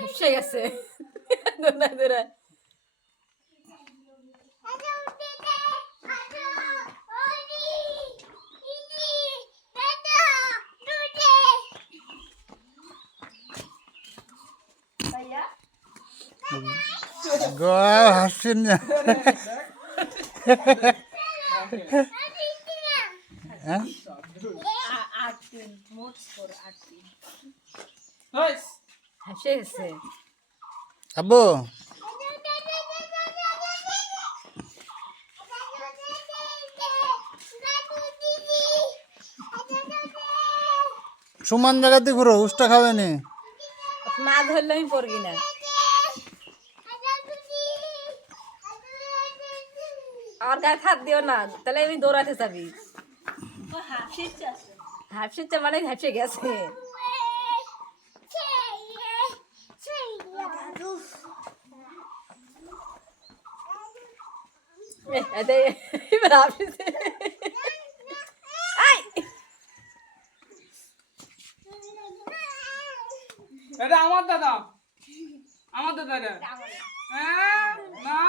হেসে গেছে দৌড়ায় দৌড়ায়। হাসছেন না? হ্যাঁ হেসে গেছে। আব্বু সমান জায়গাতে ঘুরো, উষ্টা খাবে নি। না ধরলে আমি পড়বি না। আমার গায়ে হাত দিও না, তাহলে আমি দৌড়াতে যাবি। হাসিচ্ছে মানে হেসে গেছে। এবার হাসিচ্ছে। এটা আমার দাদা, আমার দাদা। হ্যাঁ না